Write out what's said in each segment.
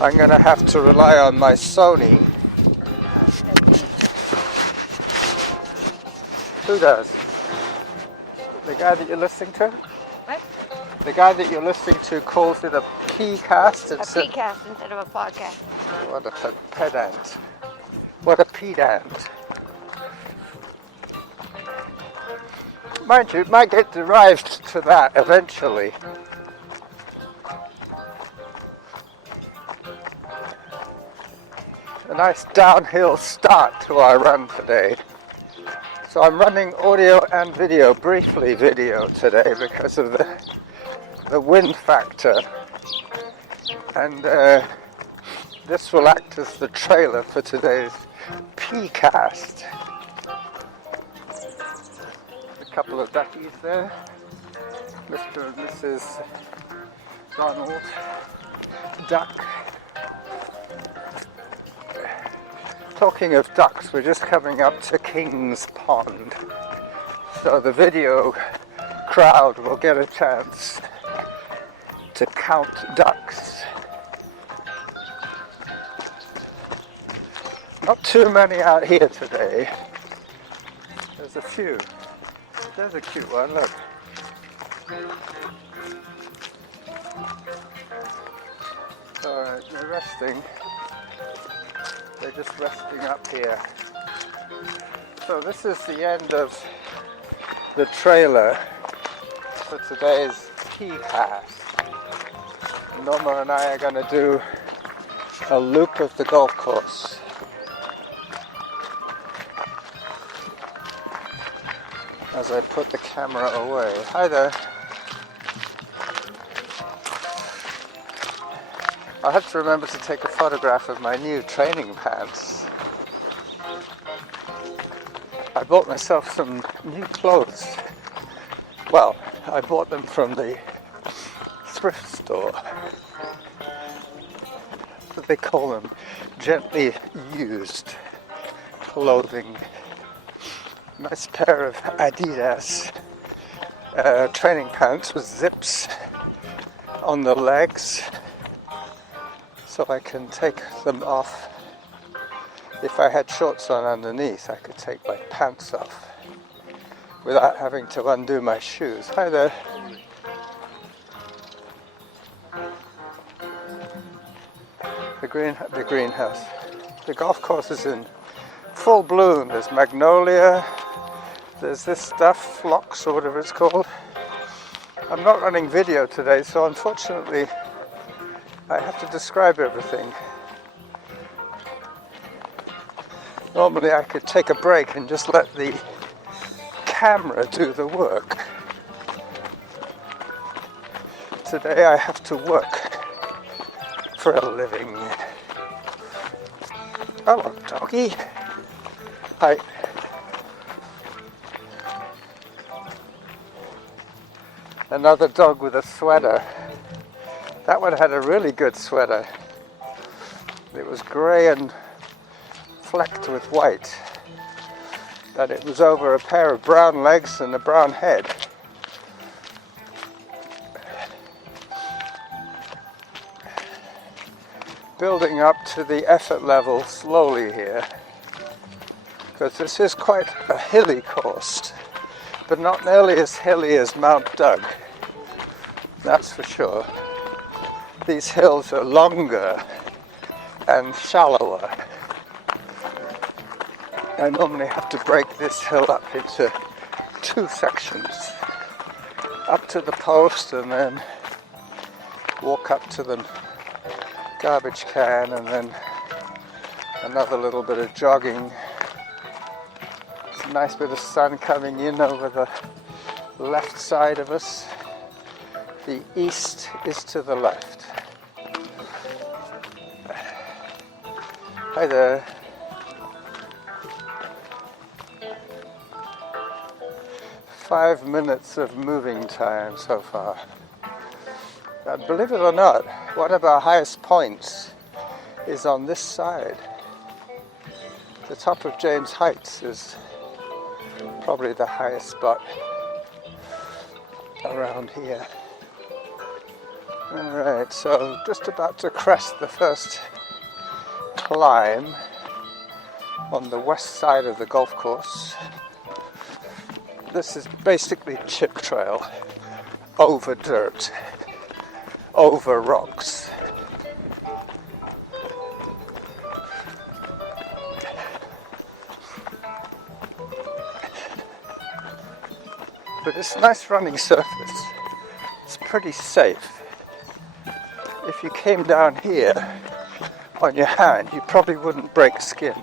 I'm going to have to rely on my Sony. Who does? The guy that you're listening to? What? The guy that you're listening to calls it a P-cast instead... A P-cast instead of a podcast. What a pedant. What a pedant. Mind you, it might get derived to that eventually. A nice downhill start to our run today. So I'm running audio and video, briefly video today because of the wind factor. And this will act as the trailer for today's P-cast. A couple of duckies there. Mr. and Mrs. Donald Duck. Talking of ducks, we're just coming up to King's Pond. So the video crowd will get a chance to count ducks. Not too many out here today. There's a few. There's a cute one, look. Alright, they're resting. They're just resting up here. So this is the end of the trailer for today's P-cast. Norma and I are going to do a loop of the golf course. As I put the camera away. Hi there. I'll have to remember to take a photograph of my new training pants. I bought myself some new clothes. Well, I bought them from the thrift store. But they call them gently used clothing. Nice pair of Adidas training pants with zips on the legs, so I can take them off. If I had shorts on underneath, I could take my pants off without having to undo my shoes. Hi there. The greenhouse. The golf course is in full bloom. There's magnolia. There's this stuff, phlox or whatever it's called. I'm not running video today, so unfortunately I have to describe everything. Normally I could take a break and just let the camera do the work. Today I have to work for a living. Hello, doggy. Hi. Another dog with a sweater. That one had a really good sweater. It was grey and flecked with white. But it was over a pair of brown legs and a brown head. Building up to the effort level slowly here. Because this is quite a hilly course. But not nearly as hilly as Mount Doug. That's for sure. These hills are longer and shallower. I normally have to break this hill up into two sections. Up to the post and then walk up to the garbage can and then another little bit of jogging. It's a nice bit of sun coming in over the left side of us. The east is to the left. Hi there. Five minutes of moving time so far. Believe it or not, one of our highest points is on this side. The top of James Heights is probably the highest spot around here. Alright, so just about to crest the first climb on the west side of the golf course. This is basically chip trail over dirt, over rocks. But it's a nice running surface. It's pretty safe. If you came down here on your hand, you probably wouldn't break skin.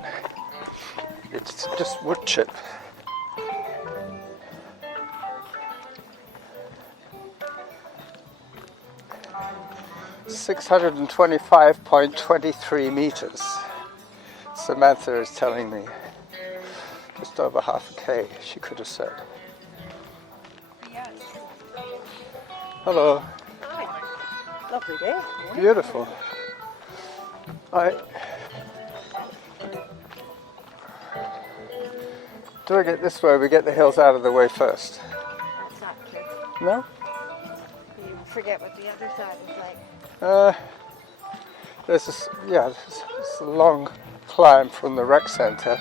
It's just wood chip. $625.23 meters. Samantha is telling me. Just over half a K, she could have said. Hello. Hi. Lovely day. Beautiful. Doing it this way, we get the hills out of the way first. Exactly. No? You forget what the other side is like. There's this a long climb from the rec centre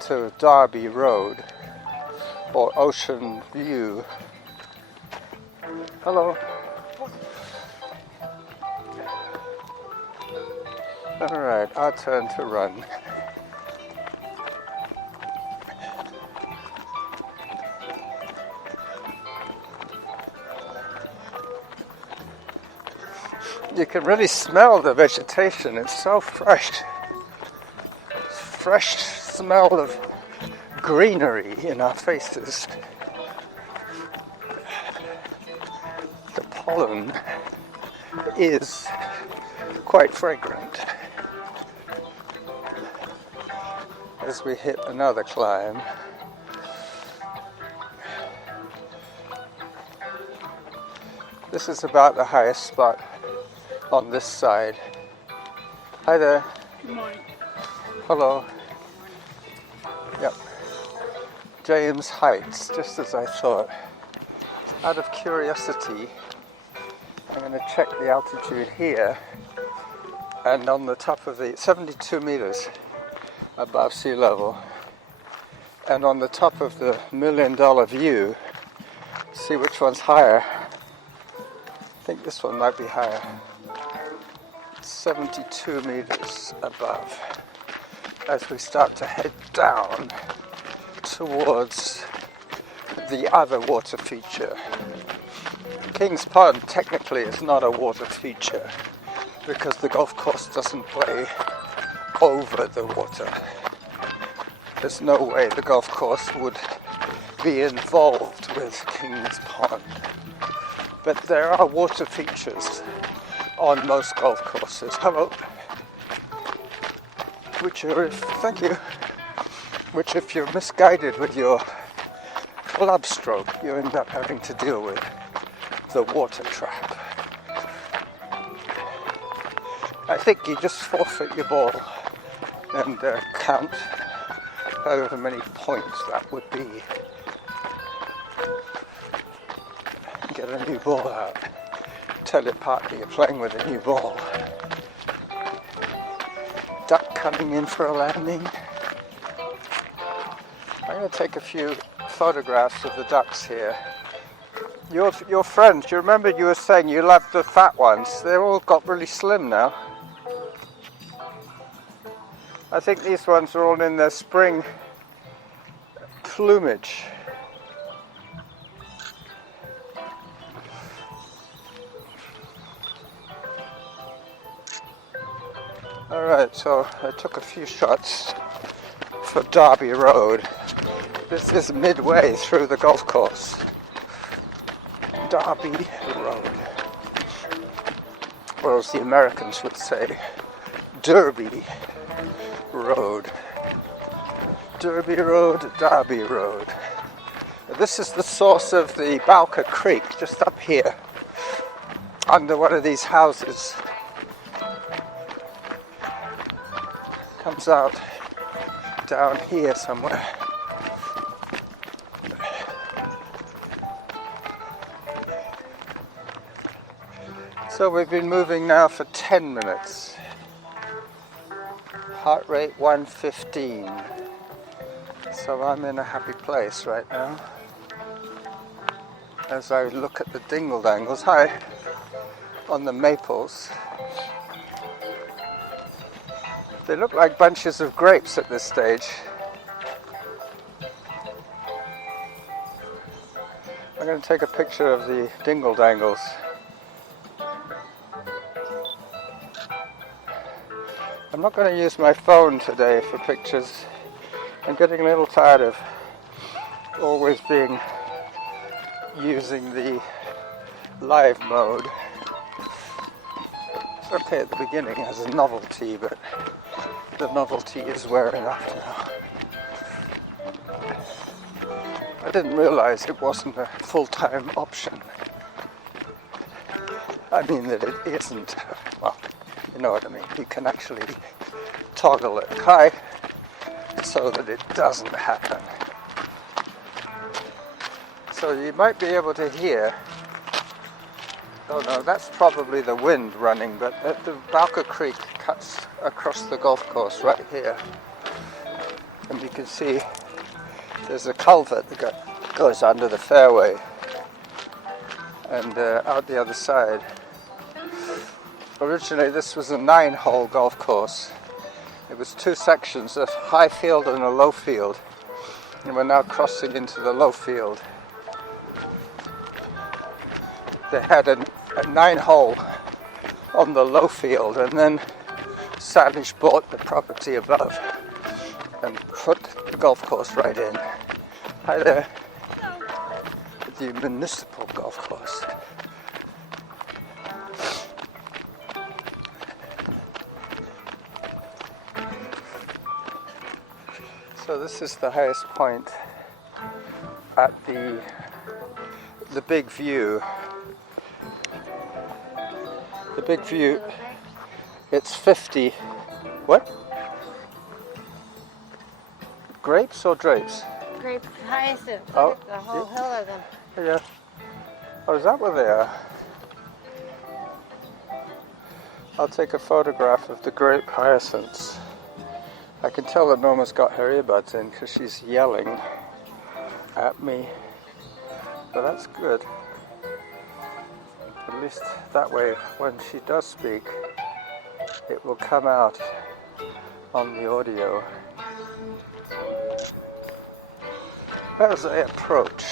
to Derby Road or Ocean View. Hello. Alright, our turn to run. You can really smell the vegetation, it's so fresh. Fresh smell of greenery in our faces. The pollen is quite fragrant. As we hit another climb. This is about the highest spot on this side. Hi there. Good morning. Hello. Yep. James Heights, just as I thought. Out of curiosity, I'm going to check the altitude here, and on the top of the 72 meters above sea level, and on the top of the $1 million view, see which one's higher. I think this one might be higher. 72 meters above as we start to head down towards the other water feature. King's Pond technically is not a water feature because the golf course doesn't play over the water. There's no way the golf course would be involved with King's Pond. But there are water features on most golf courses. Hello. Which if you're misguided with your club stroke, you end up having to deal with the water trap. I think you just forfeit your ball and count however many points that would be. Get a new ball out. Tell your partner you're playing with a new ball. Duck coming in for a landing. I'm going to take a few photographs of the ducks here. Your friends, you remember you were saying you loved the fat ones. They've all got really slim now. I think these ones are all in their spring plumage. Alright, so I took a few shots for Derby Road. This is midway through the golf course. Derby Road. Or as the Americans would say, Derby Road. Derby Road, Derby Road. This is the source of the Bowker Creek, just up here, under one of these houses. Comes out down here somewhere. So we've been moving now for 10 minutes. Heart rate 115. So I'm in a happy place right now. As I look at the dingle dangles high on the maples. They look like bunches of grapes at this stage. I'm going to take a picture of the dingle dangles. I'm not going to use my phone today for pictures. I'm getting a little tired of always using the live mode. It's okay at the beginning as a novelty, but the novelty is wearing off now. I didn't realize it wasn't a full-time option. I mean that it isn't. Well, you know what I mean. You can actually toggle it high so that it doesn't happen. So you might be able to hear, oh no, that's probably the wind running, but the Balka Creek cuts across the golf course right here. And you can see there's a culvert that goes under the fairway and out the other side. Originally this was a 9-hole golf course. It was 2 sections, a high field and a low field. And we're now crossing into the low field. They had a 9-hole on the low field, and then Salish bought the property above and put the golf course right in. Hi there. The municipal golf course. So this is the highest point at the big view. The big view, it's 50, what? Grapes or drapes? Grape hyacinth. Oh, The whole hill of them. yeah. Oh, is that where they are? I'll take a photograph of the grape hyacinths. I can tell that Norma's got her earbuds in because she's yelling at me. But that's good. At least that way, when she does speak, it will come out on the audio. As I approach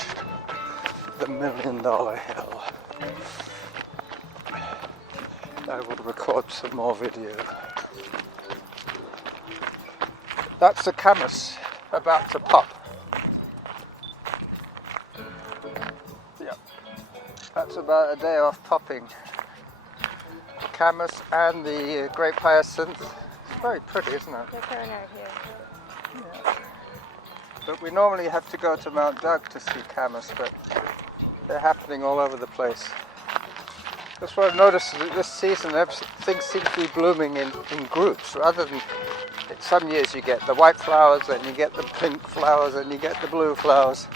the $1 Million Hill, I will record some more video. That's a camas about to pop. Yep. That's about a day off popping. Camas and the grape hyacinth. It's very pretty, isn't it? They're growing out here. Yeah. But we normally have to go to Mount Doug to see camas, but they're happening all over the place. That's what I've noticed that this season, things seem to be blooming in groups, rather than some years you get the white flowers, and you get the pink flowers, and you get the blue flowers.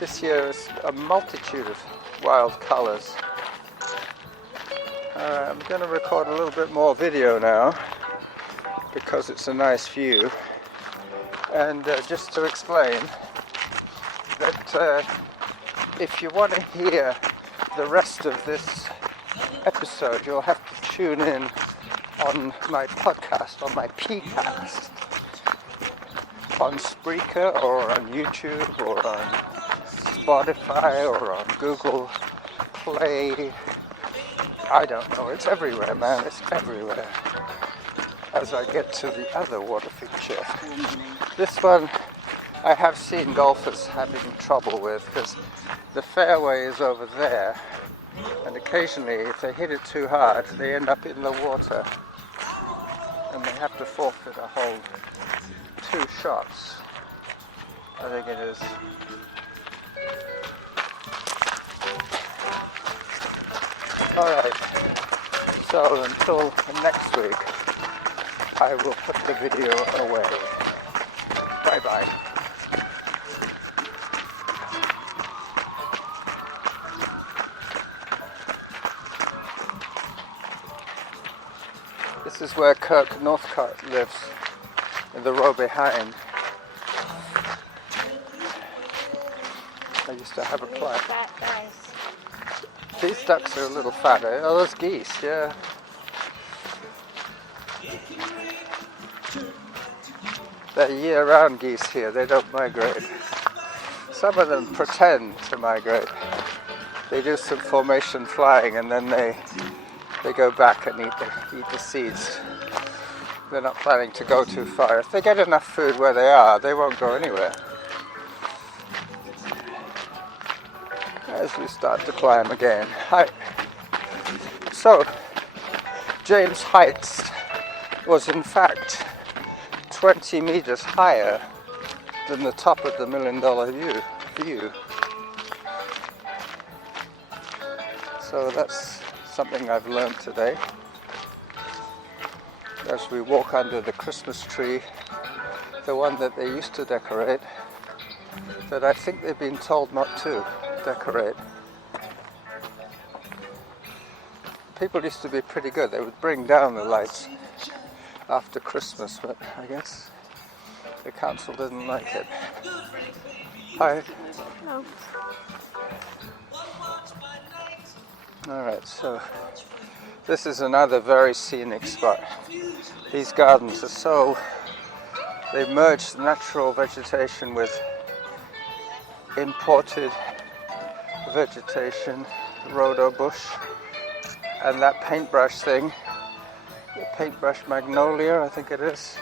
This year is a multitude of wild colours. I'm going to record a little bit more video now, because it's a nice view. And just to explain that if you want to hear the rest of this episode, you'll have to tune in on my podcast, on my PCast, on Spreaker or on YouTube or on Spotify or on Google Play. I don't know, it's everywhere, man, it's everywhere. As I get to the other water feature. This one I have seen golfers having trouble with because the fairway is over there, and occasionally if they hit it too hard they end up in the water and they have to forfeit a whole 2 shots, I think it is. Alright, so until next week I will put the video away. Bye bye. This is where Kirk Northcott lives, in the row behind. I used to have a plant. Fat guys. These ducks are a little fatter. Oh, those geese, yeah. They're year-round geese here. They don't migrate. Some of them pretend to migrate. They do some formation flying and then they go back and eat the seeds. They're not planning to go too far. If they get enough food where they are, they won't go anywhere. As we start to climb again. Hi. So, James Heights was in fact 20 meters higher than the top of the $1 Million View. So that's something I've learned today. As we walk under the Christmas tree, the one that they used to decorate, that I think they've been told not to decorate. People used to be pretty good. They would bring down the lights after Christmas, but I guess the council didn't like it. Hi. No. Alright, so this is another very scenic spot. These gardens are so, they merge natural vegetation with imported vegetation, rhodo bush, and that paintbrush thing, the paintbrush magnolia, I think it is.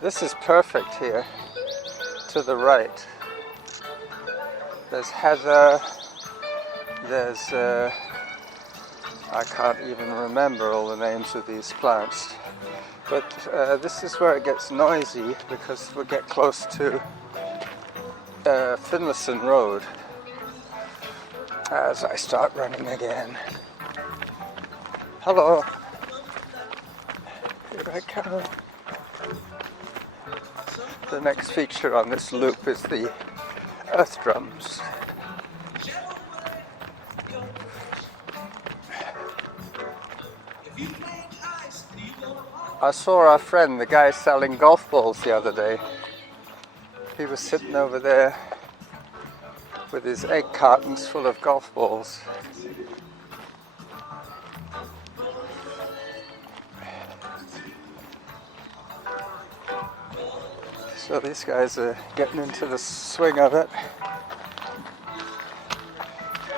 This is perfect here, to the right. There's heather, there's, I can't even remember all the names of these plants. But this is where it gets noisy because we get close to Finlayson Road as I start running again. Hello. Here I come. The next feature on this loop is the earth drums. I saw our friend, the guy selling golf balls the other day. He was sitting over there with his egg cartons full of golf balls. So these guys are getting into the swing of it.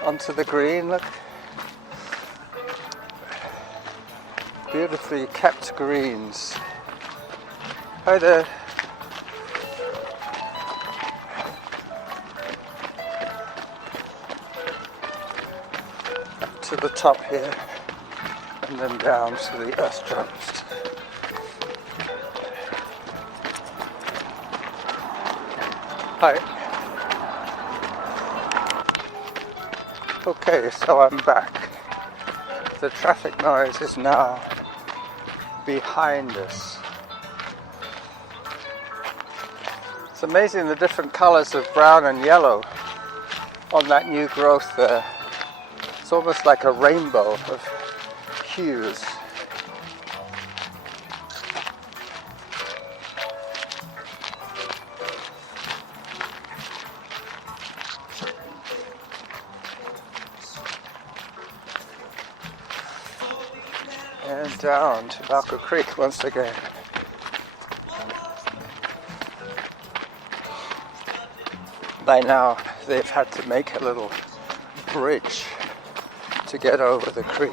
Onto the green, look. Beautifully kept greens. Hi there. Up to the top here, and then down to the earth drums. Hi. Okay, so I'm back. The traffic noise is now behind us. It's amazing the different colors of brown and yellow on that new growth there. It's almost like a rainbow of hues. And down to Balco Creek once again. By now they've had to make a little bridge to get over the creek.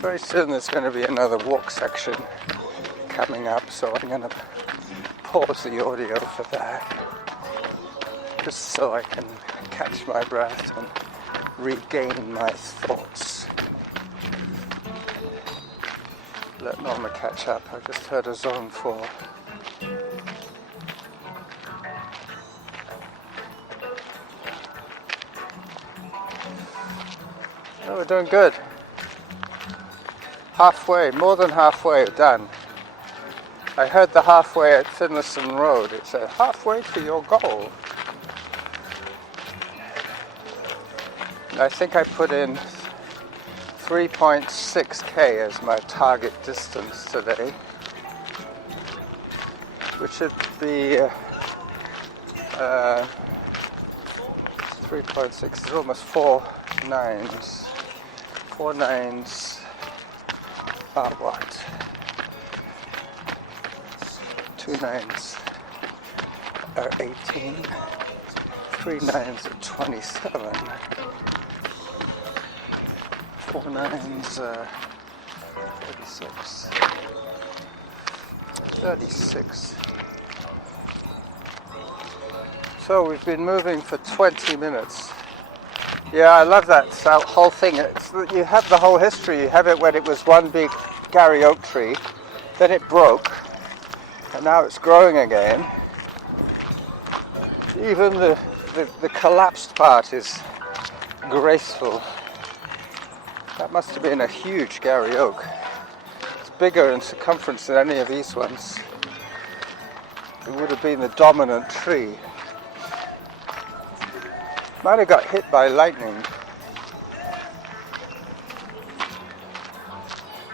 Very soon there's going to be another walk section coming up, so I'm going to pause the audio for that, just so I can catch my breath and regain my thoughts. Let Norma catch up. I just heard a zone 4. Oh, we're doing good. Halfway, more than halfway done. I heard the halfway at Finlayson Road. It said halfway to your goal. I think I put in 3.6k as my target distance today, which should be 3.6 is almost 4 nines. 4 nines are what? 2 nines are 18. 3 nines are 27. 4 nines are 36. 36. So we've been moving for 20 minutes. Yeah, I love that whole thing. You have the whole history. You have it when it was one big Gary oak tree, then it broke, and now it's growing again. Even the collapsed part is graceful. That must have been a huge Gary oak. It's bigger in circumference than any of these ones. It would have been the dominant tree. Might have got hit by lightning.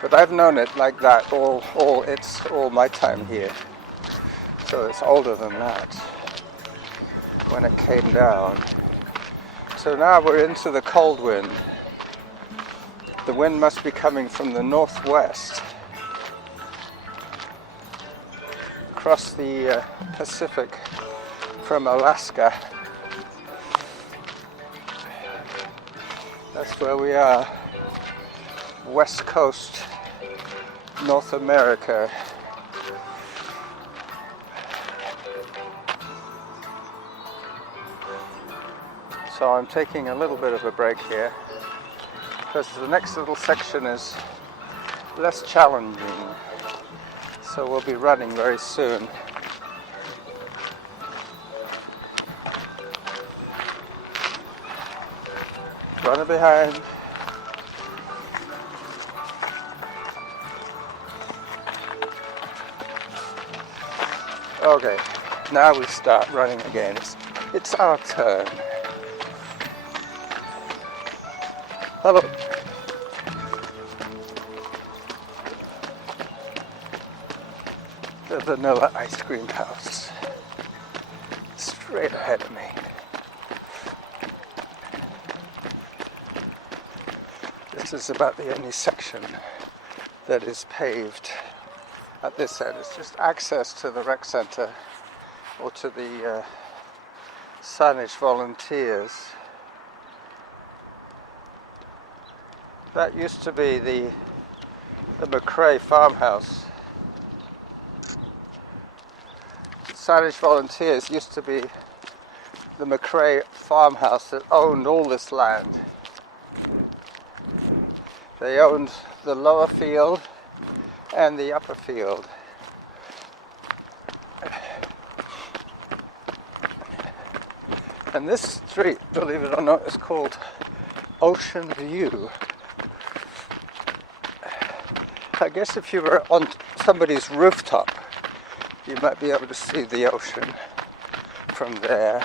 But I've known it like that all my time here. So it's older than that when it came down. So now we're into the cold wind. The wind must be coming from the northwest across the Pacific from Alaska. That's where we are, West Coast, North America. So I'm taking a little bit of a break here because the next little section is less challenging. So we'll be running very soon. Running behind. Okay, now we start running again. It's our turn. Hello. The vanilla ice cream house. Straight ahead of me. This is about the only section that is paved at this end. It's just access to the rec center or to the Saanich volunteers. That used to be the McRae farmhouse. Saanich volunteers used to be the McRae farmhouse that owned all this land. They owned the lower field and the upper field. And this street, believe it or not, is called Ocean View. I guess if you were on somebody's rooftop, you might be able to see the ocean from there.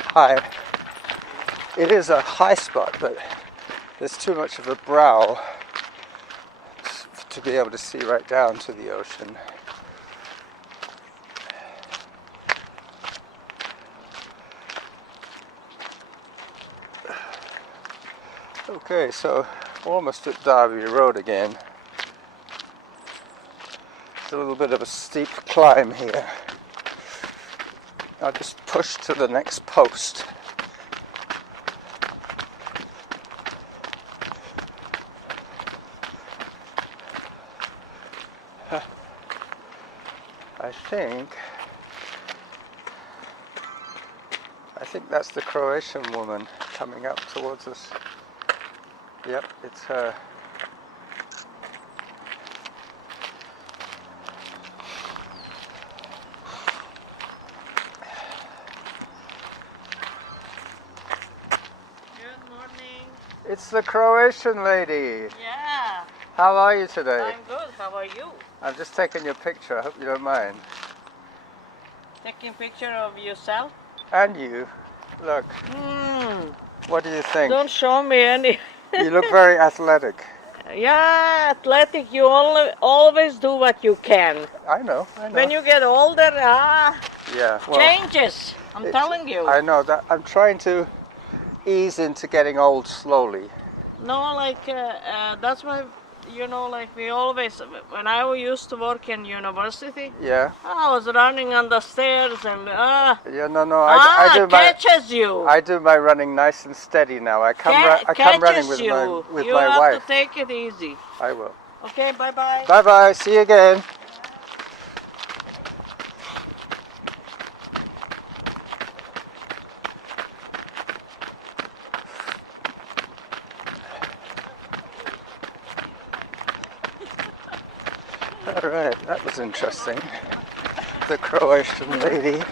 High. It is a high spot, but there's too much of a brow to be able to see right down to the ocean. Okay, so almost at Derby Road again. It's a little bit of a steep climb here. I'll just push to the next post. I think that's the Croatian woman coming up towards us. Yep, it's her. Good morning. It's the Croatian lady. Yeah. How are you today? I'm good. How are you? I'm just taking your picture. I hope you don't mind. Taking picture of yourself? And you. Look. What do you think? Don't show me any. You look very athletic. Yeah, athletic. You always do what you can. I know. When you get older, Yeah. Well, changes. I'm telling you. I know that. I'm trying to ease into getting old slowly. No, like that's why, like we always, when I used to work in university, Yeah. I was running on the stairs and Yeah. No. I do my. catches you. I do my running nice and steady now. I come running with you. my You my have wife. to take it easy. I will. Okay, bye bye. Bye bye. See you again. All right, that was interesting. The Croatian lady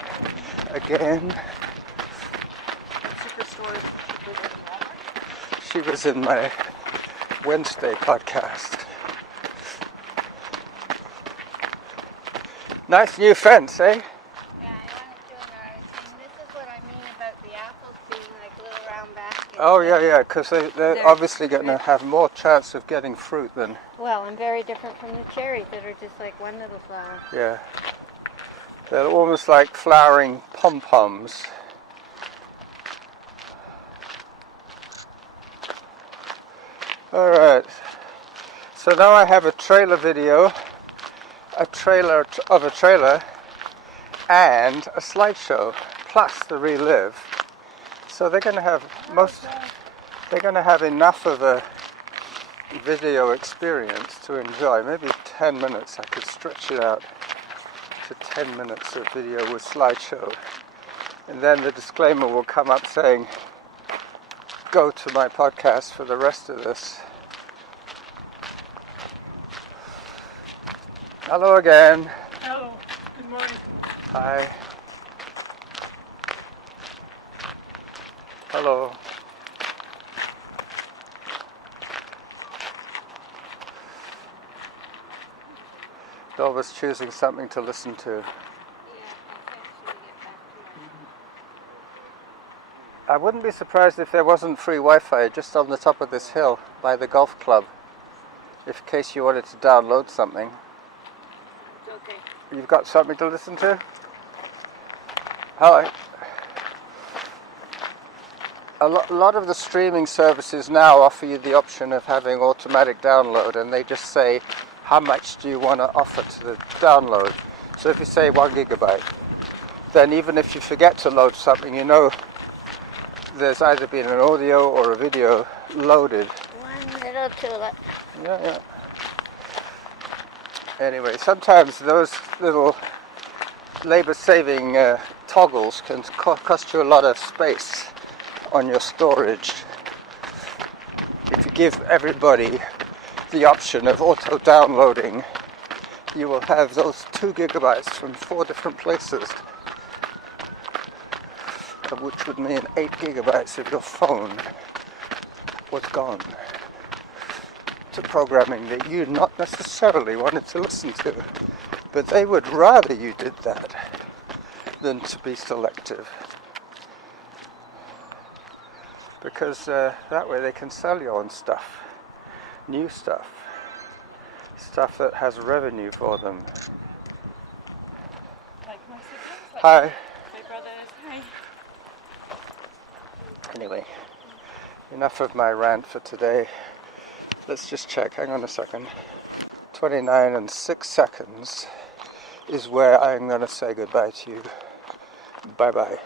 again. She was in my Wednesday podcast. Nice new fence, eh? Yeah, I wanted to another thing. This is what I mean about the apples being like little round baskets. Oh yeah, because they're obviously going to have more chance of getting fruit than... Well, and very different from the cherries that are just like one little flower. Yeah. They're almost like flowering pom-poms. Alright, so now I have a trailer video, a trailer and a slideshow, plus the relive. So they're going to have enough of a video experience to enjoy. Maybe 10 minutes. I could stretch it out to 10 minutes of video with slideshow. And then the disclaimer will come up saying, go to my podcast for the rest of this. Hello again. Hello. Good morning. Hi. Hello. Dol was choosing something to listen to. I wouldn't be surprised if there wasn't free Wi-Fi just on the top of this hill by the golf club, in case you wanted to download something. It's okay. You've got something to listen to? Hi. A lot of the streaming services now offer you the option of having automatic download, and they just say, how much do you want to offer to the download? So if you say 1 gigabyte, then even if you forget to load something, you know there's either been an audio or a video loaded. One little tulip. Yeah. Anyway, sometimes those little labor-saving toggles can cost you a lot of space on your storage. If you give everybody the option of auto-downloading, you will have those 2 gigabytes from 4 different places, which would mean 8 gigabytes of your phone was gone to programming that you not necessarily wanted to listen to, but they would rather you did that than to be selective, because that way they can sell you on stuff, new stuff that has revenue for them. Like my siblings? Like Hi. my brothers? Hi. Anyway, enough of my rant for today. Let's just check, hang on a second. 29 and 6 seconds is where I'm going to say goodbye to you. Bye bye.